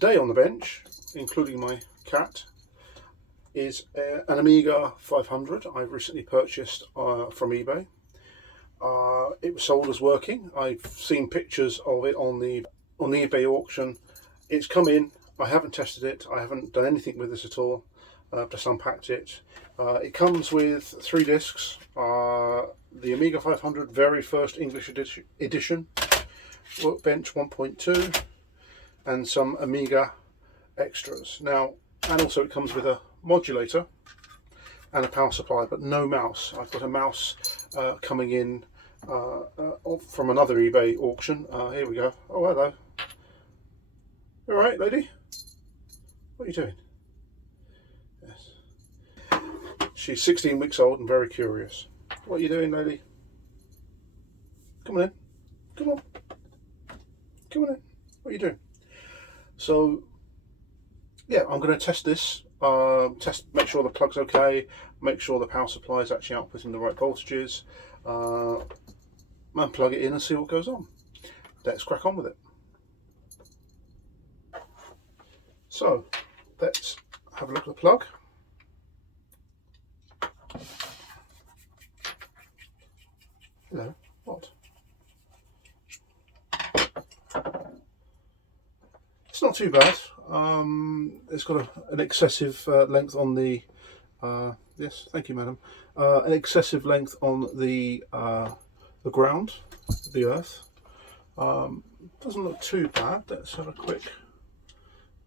Today on the bench, including my cat, is an Amiga 500 I've recently purchased from eBay. It was sold as working. I've seen pictures of it on the eBay auction. It's come in. I haven't tested it. I haven't done anything with this at all. I've just unpacked it. It comes with 3 discs. The Amiga 500 very first English edition, Workbench 1.2, and some Amiga extras. Now, and also it comes with a modulator and a power supply, but no mouse. I've got a mouse coming in from another eBay auction. Here we go. Oh, hello. You all right, lady? What are you doing? Yes. She's 16 weeks old and very curious. What are you doing, lady? Come on in. Come on. Come on in. What are you doing? So, yeah, I'm going to test this. Make sure the plug's okay. Make sure the power supply is actually outputting the right voltages. And plug it in and see what goes on. Let's crack on with it. So, let's have a look at the plug. Hello. What? It's not too bad. It's got an excessive length on the yes, thank you, madam. An excessive length on the ground, the earth. Doesn't look too bad. Let's have a quick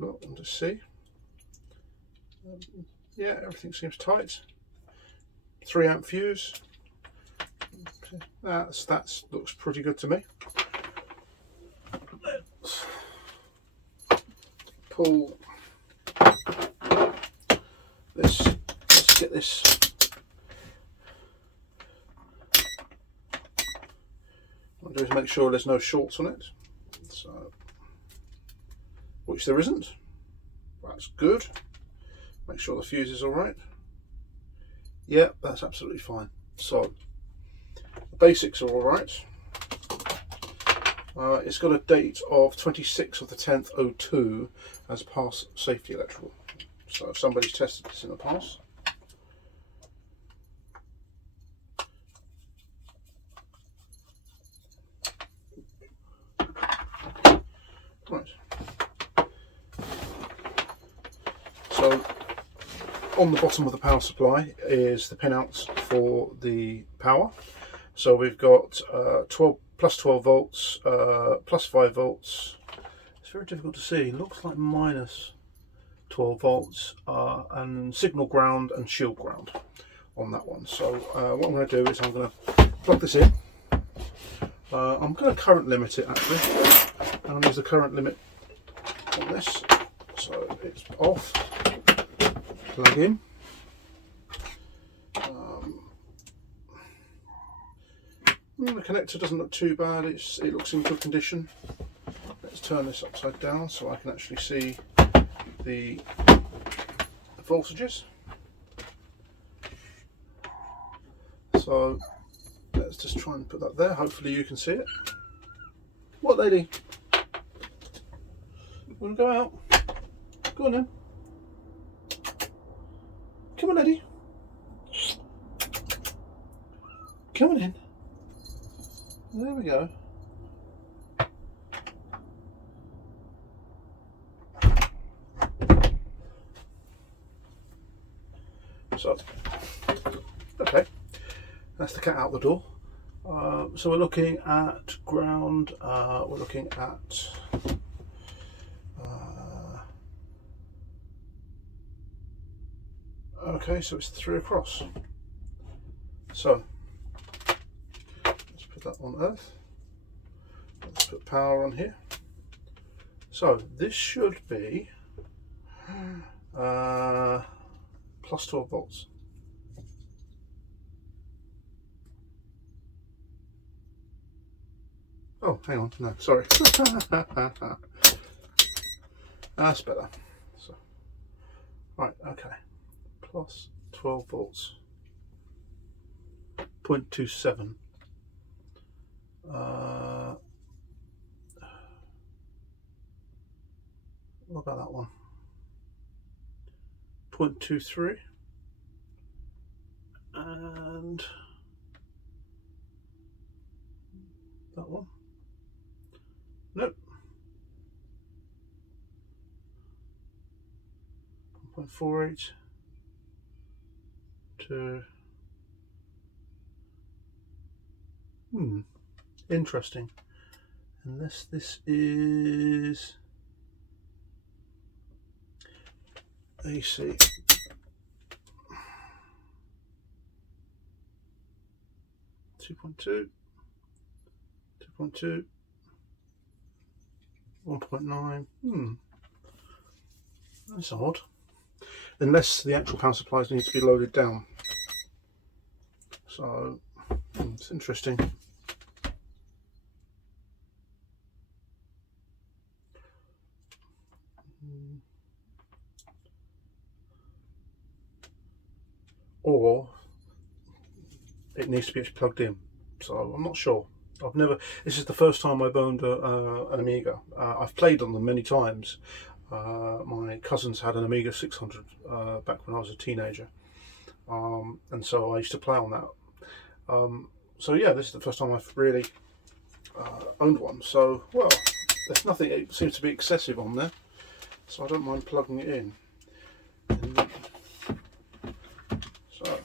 look and just see. Yeah, everything seems tight. 3 amp fuse. That looks pretty good to me. Let's pull this. Let's get this. What I'll do is make sure there's no shorts on it. So, which there isn't. That's good. Make sure the fuse is all right. Yeah, that's absolutely fine. So, the basics are all right. It's got a date of 26th of the 10th 02 as pass safety electrical. So if somebody's tested this in the past. Right. So on the bottom of the power supply is the pinouts for the power. So we've got 12 volts, plus 5 volts. It's very difficult to see. It looks like minus 12 volts, and signal ground and shield ground on that one. So what I'm going to do is I'm going to plug this in. I'm going to current limit it actually. I'm going to use the current limit on this. So it's off. Plug in. The connector doesn't look too bad. It looks in good condition. Let's turn this upside down so I can actually see the voltages. So let's just try and put that there. Hopefully you can see it. What, lady? Want to go out? Go on then. Come on, lady. Come on in. There we go. So, okay, that's the cat out the door. So we're looking at ground, we're looking at okay, so it's 3 across. So let's put that on earth. Let's put power on here. So this should be plus 12 volts. Oh, hang on, no, sorry. That's better. So, right, okay. Plus 12 volts. 0.27. What about that one? 0.23. And that one. Nope. 1.48 to interesting. Unless this is AC. 2.2, 2.2, 1.9. That's odd. Unless the actual power supplies need to be loaded down. So it's interesting. Or it needs to be plugged in. So I'm not sure. I've never. This is the first time I've owned an Amiga. I've played on them many times. My cousins had an Amiga 600 back when I was a teenager, and so I used to play on that. So yeah, this is the first time I've really owned one. So well, there's nothing. It seems to be excessive on there, so I don't mind plugging it in. So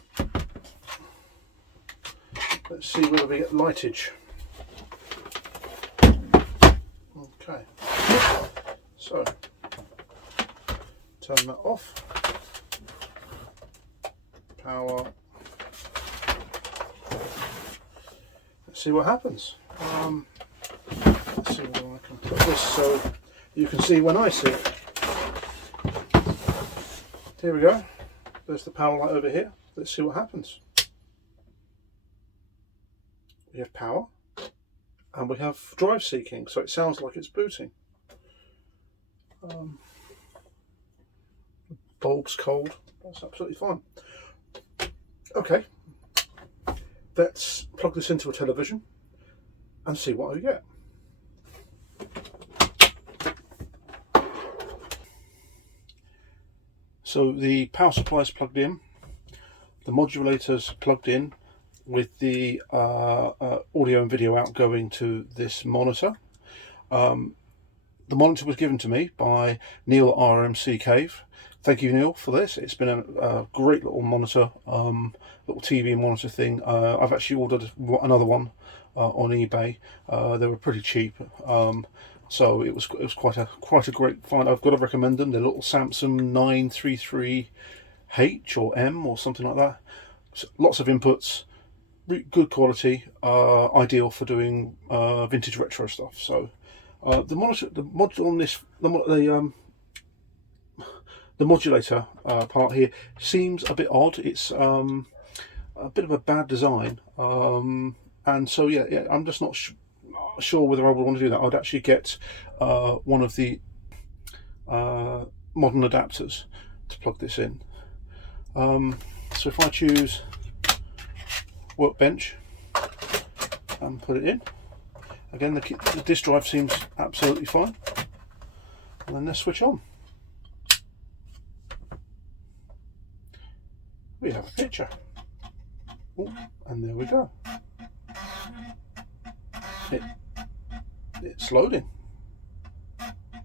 let's see whether we get lightage. Okay, so turn that off. Power. Let's see what happens. Let's see whether I can put this so you can see when I see it. Here we go. There's the power light over here. Let's see what happens. We have power and we have drive seeking, so it sounds like it's booting. Bulb's cold. That's absolutely fine. Okay, let's plug this into a television and see what I get. So the power supply is plugged in, the modulator's plugged in with the audio and video outgoing to this monitor. The monitor was given to me by Neil RMC Cave. Thank you, Neil, for this. It's been a great little monitor, little TV monitor thing. I've actually ordered another one on eBay. They were pretty cheap, so it was quite a great find. I've got to recommend them. They're little Samsung 933H or M or something like that. So lots of inputs, good quality, ideal for doing vintage retro stuff. So the modulator part here seems a bit odd. It's a bit of a bad design, and so yeah, I'm just not sure whether I would want to do that. I'd actually get one of the modern adapters to plug this in. So if I choose Workbench and put it in, again the disk drive seems absolutely fine, and then let's switch on. We have a picture. Ooh, and there we go. It's loading.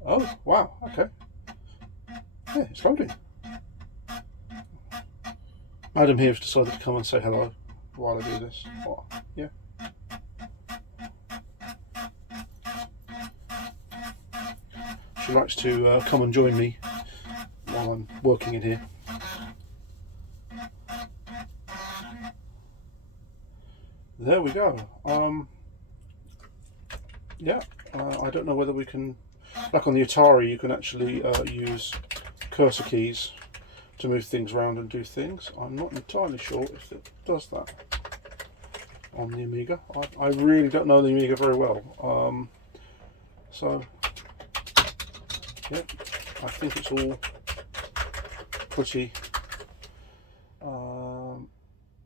Oh wow, okay. Yeah, it's loading. Madam here has decided to come and say hello while I do this. Oh, yeah. She likes to come and join me while I'm working in here. There we go. Yeah, I don't know whether we can, like on the Atari, you can actually use cursor keys to move things around and do things. I'm not entirely sure if it does that on the Amiga. I really don't know the Amiga very well. So, yeah, I think it's all pretty...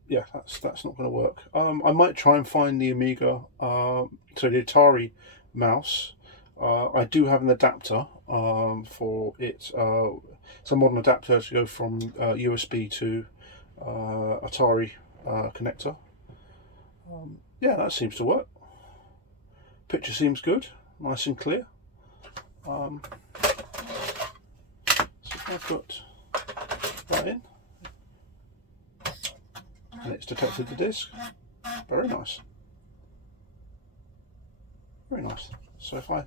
yeah, that's not going to work. I might try and find the Amiga, so the Atari mouse, I do have an adapter for it. It's a modern adapter to go from USB to Atari connector. Yeah, that seems to work. Picture seems good, nice and clear. So if I put that in, and it's detected the disc. Very nice. Very nice. So if I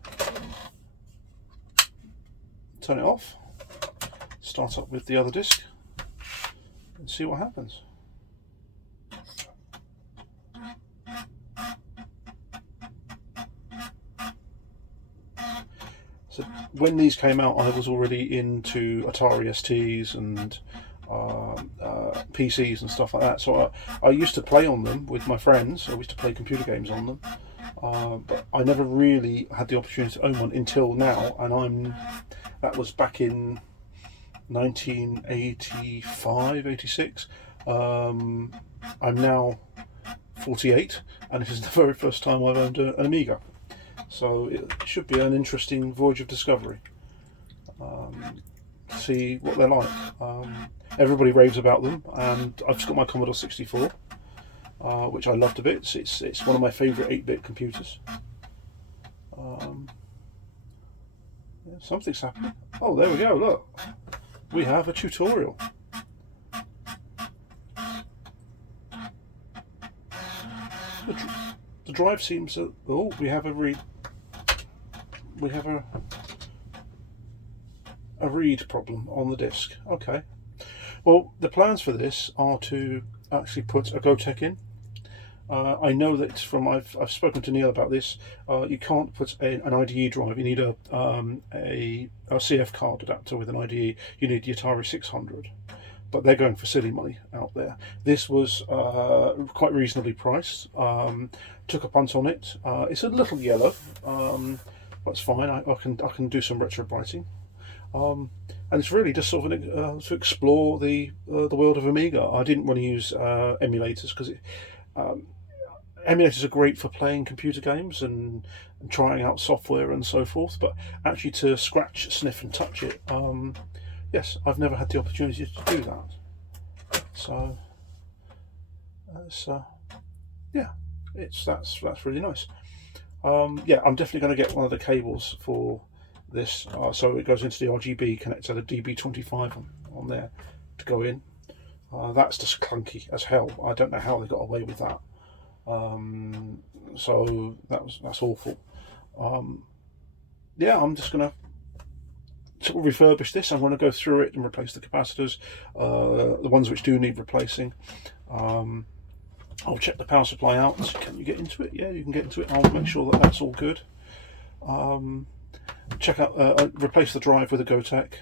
turn it off, start up with the other disc, and see what happens. So when these came out, I was already into Atari STs and PCs and stuff like that. So I used to play on them with my friends. I used to play computer games on them. But I never really had the opportunity to own one until now, and that was back in 1985, 86. I'm now 48, and this is the very first time I've owned an Amiga. So it should be an interesting voyage of discovery. See what they're like. Everybody raves about them, and I've just got my Commodore 64. Which I loved a bit. It's one of my favourite 8-bit computers. Yeah, something's happening. Oh, there we go, look. We have a tutorial. The drive seems to... Oh, we have a read problem on the disk. Okay. Well, the plans for this are to actually put a GoTech in. I know that I've spoken to Neil about this. You can't put an IDE drive. You need a CF card adapter with an IDE. You need the Atari 600, but they're going for silly money out there. This was quite reasonably priced. Took a punt on it. It's a little yellow, but it's fine. I can do some retrobrighting. And it's really just sort of to explore the world of Amiga. I didn't want to use emulators because emulators are great for playing computer games and trying out software and so forth, but actually to scratch, sniff and touch it, yes, I've never had the opportunity to do that. So yeah, that's really nice. Yeah, I'm definitely going to get one of the cables for this, so it goes into the RGB connector, the DB25 on there to go in. That's just clunky as hell. I don't know how they got away with that. So that's awful. Yeah, I'm just gonna sort of refurbish this. I'm going to go through it and replace the capacitors, the ones which do need replacing. I'll check the power supply out. Can you get into it? Yeah, you can get into it. I'll make sure that that's all good. Check out, replace the drive with a GoTech,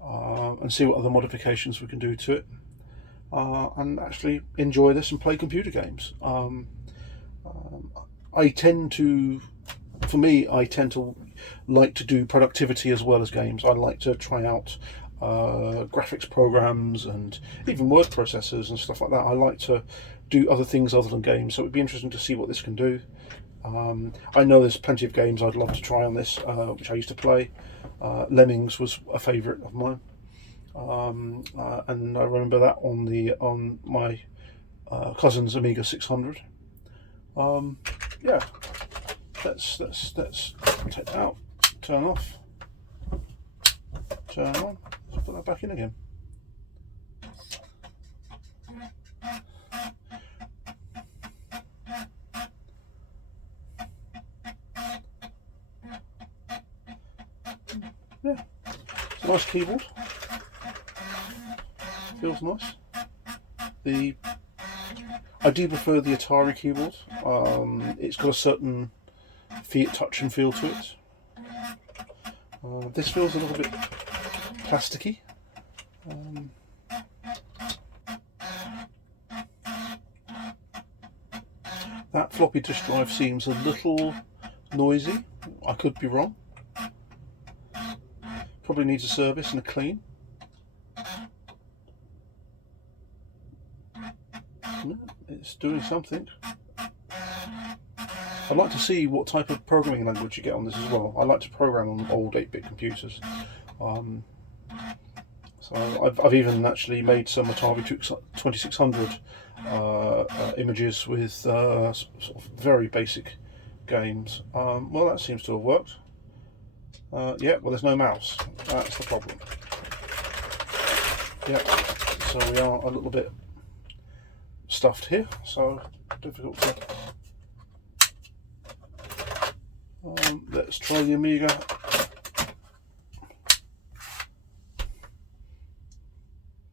and see what other modifications we can do to it. And actually enjoy this and play computer games. I tend to like to do productivity as well as games. I like to try out graphics programs and even word processors and stuff like that. I like to do other things other than games, so it would be interesting to see what this can do. I know there's plenty of games I'd love to try on this, which I used to play. Lemmings was a favourite of mine. And I remember that on my cousin's Amiga 600. Yeah, let's take that out, turn off, turn on, let's put that back in again. Yeah, it's a nice keyboard. Feels nice. I do prefer the Atari keyboard. It's got a certain touch and feel to it. This feels a little bit plasticky. That floppy disk drive seems a little noisy. I could be wrong. Probably needs a service and a clean. It's doing something. I'd like to see what type of programming language you get on this as well. I like to program on old 8-bit computers. So I've even actually made some Atari 2600 images with sort of very basic games. Well, that seems to have worked. Yeah, well, there's no mouse. That's the problem. Yeah, so we are a little bit stuffed here, so difficult to... let's try the Amiga.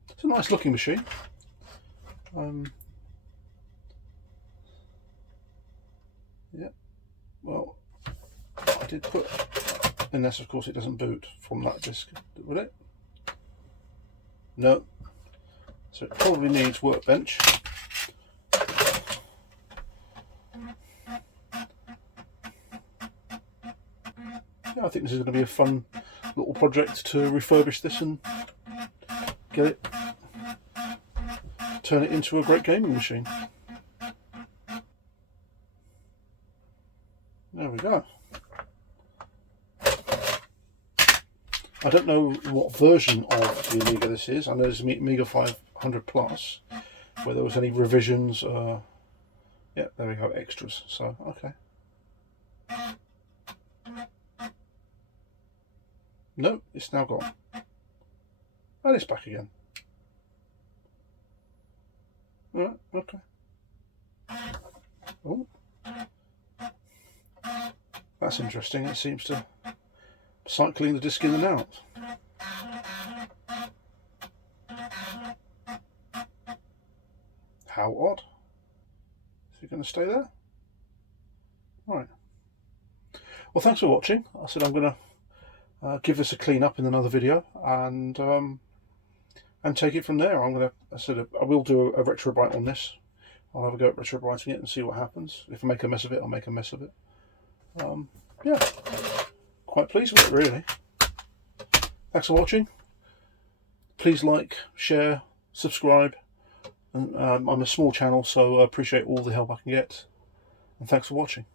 It's a nice looking machine. Yeah, well, I did put, unless of course it doesn't boot from that disk, will it? No, so it probably needs Workbench. Yeah, I think this is going to be a fun little project to refurbish this and get it, turn it into a great gaming machine. There we go. I don't know what version of the Amiga this is. I know there's Amiga 500 Plus, whether there was any revisions. Yeah, there we go, extras. So, okay. No, it's now gone. And it's back again. Alright, okay. Oh. That's interesting. It seems to cycling the disc in and out. How odd. Is it going to stay there? Right. Well, thanks for watching. I said I'm going to give this a clean up in another video and take it from there. I will do a retrobrite on this. I'll have a go at retrobriting it and see what happens. If I make a mess of it, I'll make a mess of it. Yeah, quite pleased with it, really. Thanks for watching. Please like, share, subscribe. And I'm a small channel, so I appreciate all the help I can get. And thanks for watching.